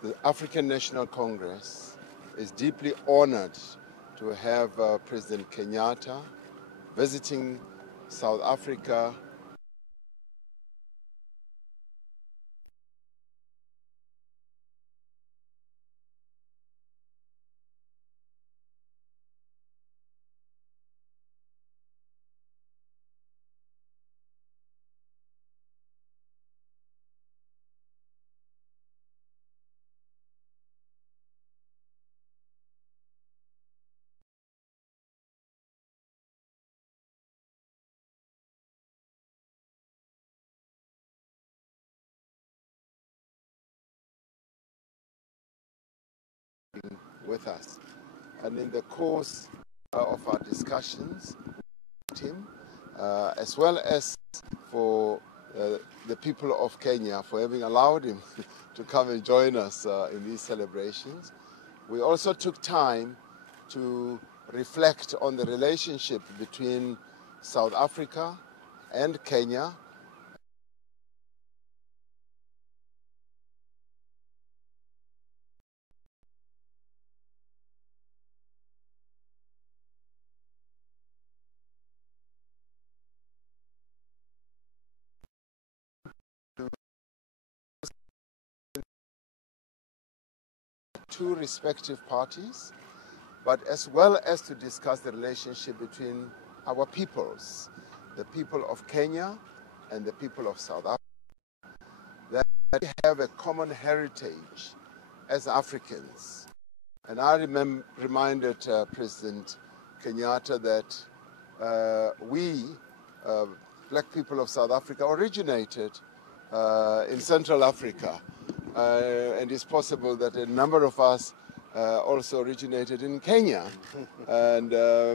The African National Congress is deeply honored to have President Kenyatta visiting South Africa with us. And in the course of our discussions with him, as well as for the people of Kenya for having allowed him to come and join us in these celebrations, we also took time to reflect on the relationship between South Africa and Kenya. Two respective parties, but as well as to discuss the relationship between our peoples, the people of Kenya and the people of South Africa, that we have a common heritage as Africans. And I reminded President Kenyatta that we, black people of South Africa, originated in Central Africa. And it's possible that a number of us also originated in Kenya. And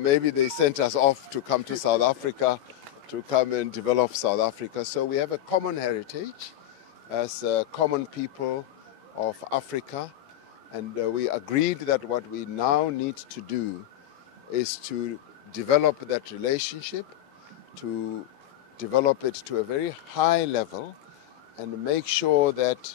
maybe they sent us off to come to South Africa, to come and develop South Africa. So we have a common heritage as common people of Africa. And we agreed that what we now need to do is to develop that relationship, to develop it to a very high level, and make sure that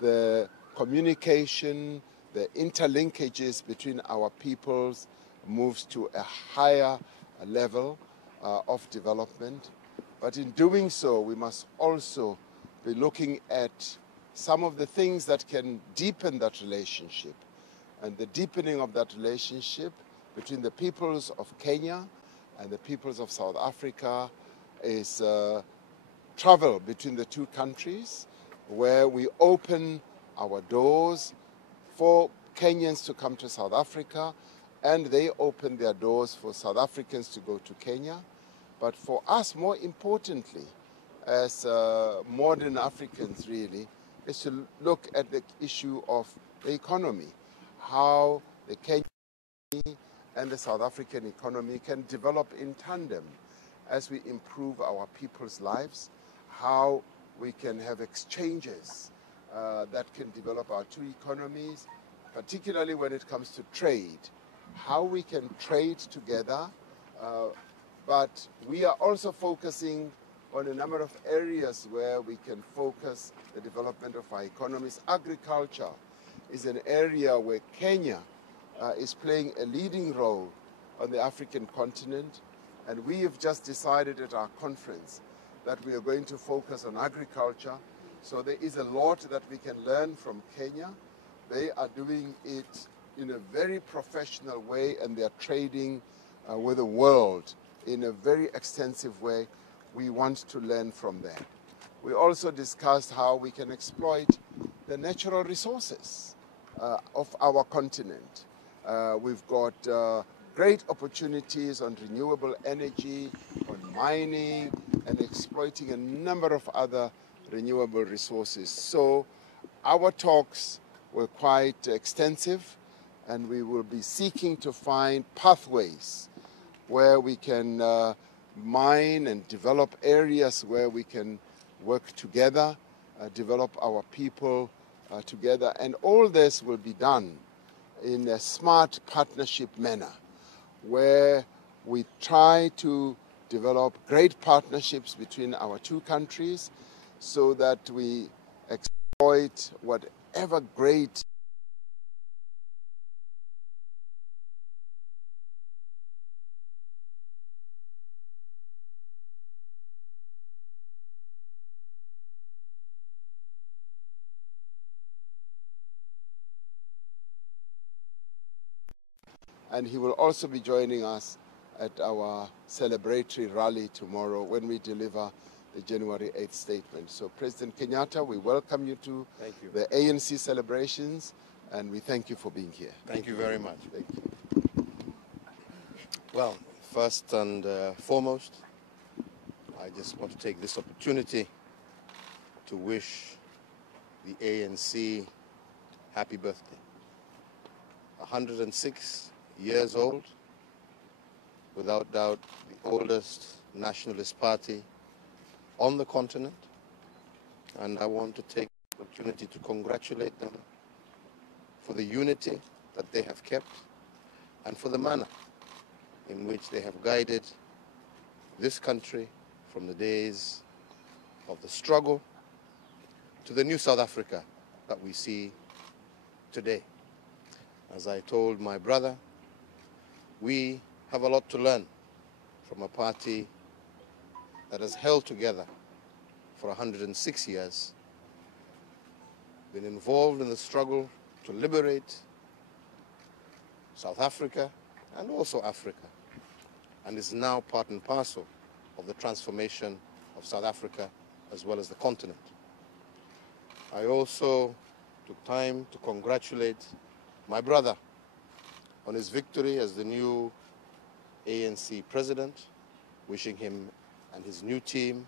the communication, the interlinkages between our peoples moves to a higher level of development. But in doing so, we must also be looking at some of the things that can deepen that relationship. And the deepening of that relationship between the peoples of Kenya and the peoples of South Africa is travel between the two countries, where we open our doors for Kenyans to come to South Africa, and they open their doors for South Africans to go to Kenya. But for us, more importantly, as modern Africans really, is to look at the issue of the economy, how the Kenyan and the South African economy can develop in tandem as we improve our people's lives, how we can have exchanges that can develop our two economies, particularly when it comes to trade, how we can trade together. But we are also focusing on a number of areas where we can focus the development of our economies. Agriculture is an area where Kenya is playing a leading role on the African continent, and we have just decided at our conference that we are going to focus on agriculture. So there is a lot that we can learn from Kenya. They are doing it in a very professional way, and they are trading with the world in a very extensive way. We want to learn from them. We also discussed how we can exploit the natural resources of our continent. We've got great opportunities on renewable energy, on mining, and exploiting a number of other renewable resources. So our talks were quite extensive, and we will be seeking to find pathways where we can mine and develop areas where we can work together, develop our people together. And all this will be done in a smart partnership manner, where we try to develop great partnerships between our two countries so that we exploit what whatever great and he will also be joining us at our celebratory rally tomorrow when we deliver the January 8th statement. So President Kenyatta, we welcome you to the ANC celebrations, and we thank you for being here. Thank you very much. Thank you. Well, first and foremost, I just want to take this opportunity to wish the ANC happy birthday. 106 years old, without doubt the oldest nationalist party on the continent, and I want to take the opportunity to congratulate them for the unity that they have kept and for the manner in which they have guided this country from the days of the struggle to the new South Africa that we see today. As I told my brother, we have a lot to learn from a party that has held together for 106 years, been involved in the struggle to liberate South Africa and also Africa, and is now part and parcel of the transformation of South Africa as well as the continent. I also took time to congratulate my brother on his victory as the new ANC president, wishing him and his new team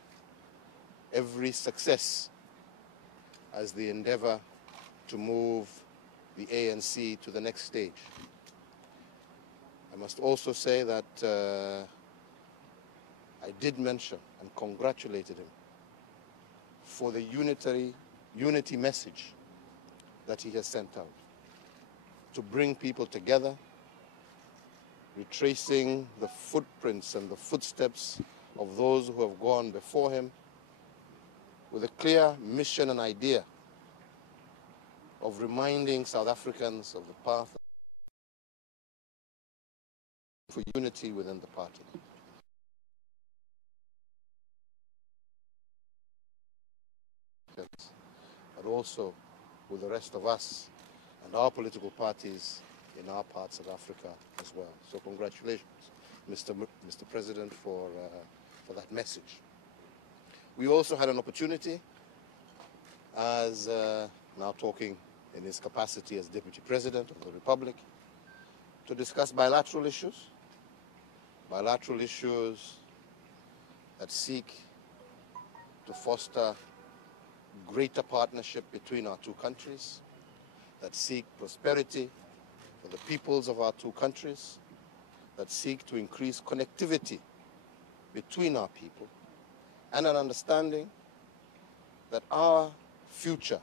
every success as they endeavor to move the ANC to the next stage. I must also say that I did mention and congratulated him for the unity message that he has sent out to bring people together, retracing the footprints and the footsteps of those who have gone before him, with a clear mission and idea of reminding South Africans of the path for unity within the party. But also with the rest of us and our political parties in our parts of Africa as well. So congratulations, Mr. President, for that message. We also had an opportunity, as now talking in his capacity as Deputy President of the Republic, to discuss bilateral issues that seek to foster greater partnership between our two countries, that seek prosperity for the peoples of our two countries, that seek to increase connectivity between our people, and an understanding that our future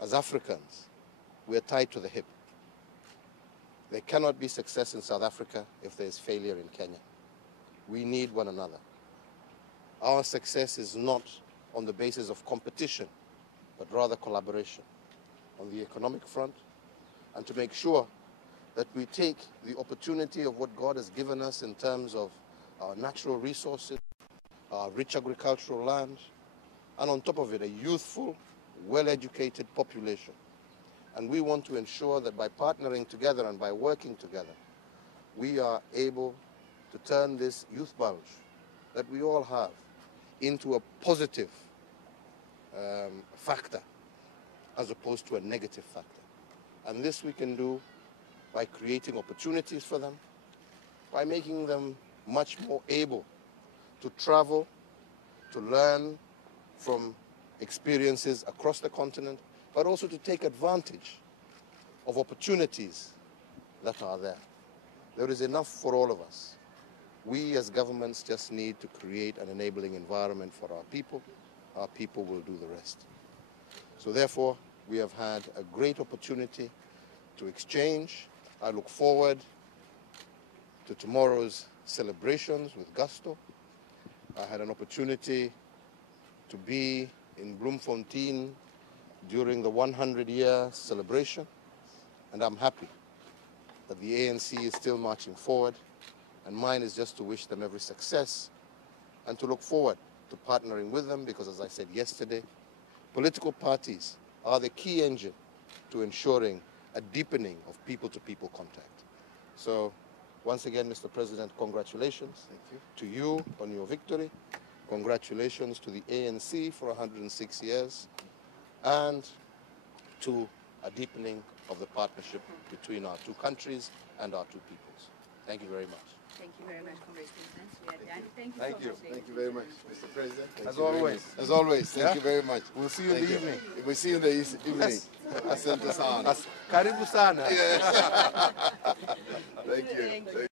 as Africans, we are tied to the hip. There cannot be success in South Africa if there is failure in Kenya. We need one another. Our success is not on the basis of competition, but rather collaboration on the economic front, and to make sure that we take the opportunity of what God has given us in terms of our natural resources, our rich agricultural land, and on top of it, a youthful, well-educated population. And we want to ensure that by partnering together and by working together, we are able to turn this youth bulge that we all have into a positive factor as opposed to a negative factor. And this we can do by creating opportunities for them, by making them much more able to travel, to learn from experiences across the continent, but also to take advantage of opportunities that are there. There is enough for all of us. We as governments just need to create an enabling environment for our people. Our people will do the rest. So therefore, we have had a great opportunity to exchange. I look forward to tomorrow's celebrations with gusto. I had an opportunity to be in Bloemfontein during the 100-year celebration, and I'm happy that the ANC is still marching forward, and mine is just to wish them every success and to look forward to partnering with them because, as I said yesterday, political parties are the key engine to ensuring a deepening of people-to-people contact. So, once again, Mr. President, congratulations to you on your victory. Congratulations to the ANC for 106 years and to a deepening of the partnership between our two countries and our two peoples. Thank you very much. Thank you very much, Comrade Vincent. We are done. Thank you Thank so you. much. Thank you very much, Mr. President. As always. As always, thank you very much. We'll see you in the evening. We'll see you in the evening. Asante sana. Karibu sana. Thank you.